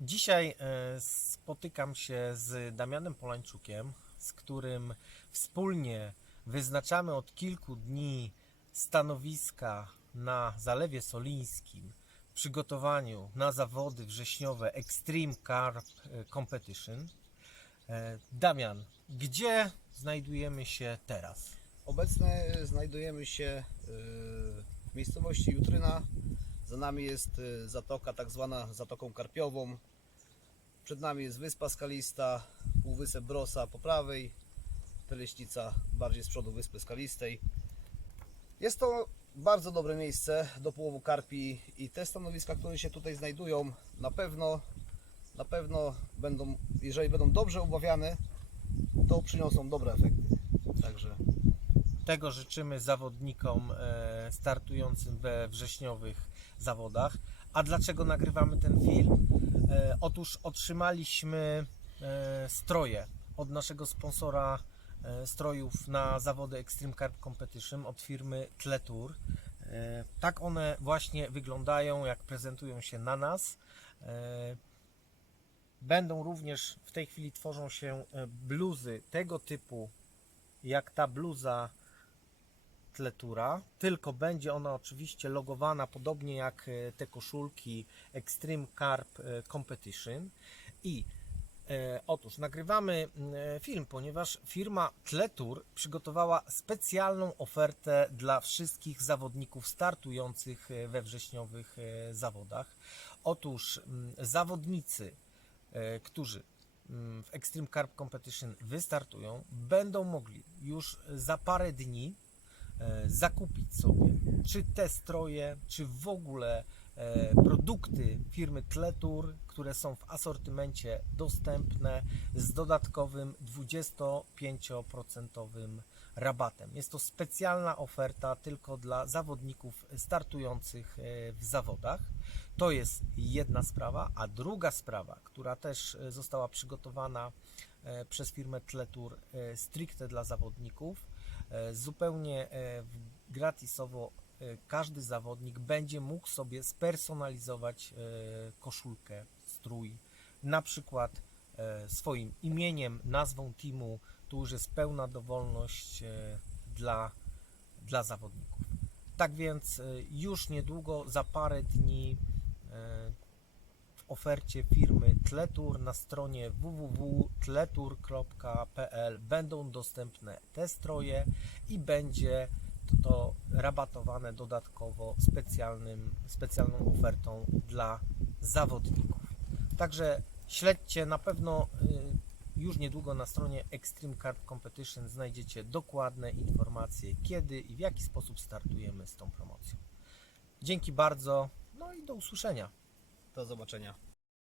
Dzisiaj e, spotykam się z Damianem Polańczukiem, z którym wspólnie wyznaczamy od kilku dni stanowiska na Zalewie Solińskim w przygotowaniu na zawody wrześniowe Extreme Carp e, Competition. E, Damian, gdzie znajdujemy się teraz? Obecnie znajdujemy się w miejscowości Jutryna. Za nami jest y, zatoka, tak zwana Zatoką Karpiową. Przed nami jest wyspa skalista, półwysep Brosa po prawej, Teleśnica bardziej z przodu wyspy skalistej. Jest to bardzo dobre miejsce do połowu karpi i te stanowiska, które się tutaj znajdują, na pewno, na pewno będą, jeżeli będą dobrze ubawiane, to przyniosą dobre efekty. Także Tego życzymy zawodnikom e, startującym we wrześniowych zawodach. A dlaczego nagrywamy ten film? E, Otóż otrzymaliśmy e, stroje od naszego sponsora e, strojów na zawody Extreme Carp Competition od firmy Tletour. Tak one właśnie wyglądają, jak prezentują się na nas. Będą również w tej chwili tworzą się bluzy tego typu, jak ta bluza Tletura, tylko będzie ona oczywiście logowana podobnie jak e, te koszulki Extreme Carp e, Competition i e, otóż nagrywamy m, e, film, ponieważ firma Tletur przygotowała specjalną ofertę dla wszystkich zawodników startujących we wrześniowych zawodach. Otóż m, zawodnicy, którzy m, w Extreme Carp Competition wystartują, będą mogli już za parę dni zakupić sobie czy te stroje, czy w ogóle e, produkty firmy Tletur, które są w asortymencie dostępne z dodatkowym 25% rabatem. Jest to specjalna oferta tylko dla zawodników startujących e, w zawodach. To jest jedna sprawa, a druga sprawa, która też e, została przygotowana e, przez firmę Tletur e, stricte dla zawodników, e, zupełnie e, gratisowo e, każdy zawodnik będzie mógł sobie spersonalizować e, koszulkę, strój, na przykład e, swoim imieniem, nazwą teamu, tu już jest pełna dowolność e, dla, dla zawodników. Tak więc e, już niedługo, za parę dni e, ofercie firmy Tletur na stronie www.tletur.pl będą dostępne te stroje i będzie to rabatowane dodatkowo specjalnym, specjalną ofertą dla zawodników. Także śledźcie na pewno y, już niedługo na stronie Extreme Carp Competition znajdziecie dokładne informacje, kiedy i w jaki sposób startujemy z tą promocją. Dzięki bardzo, no i do usłyszenia. Do zobaczenia.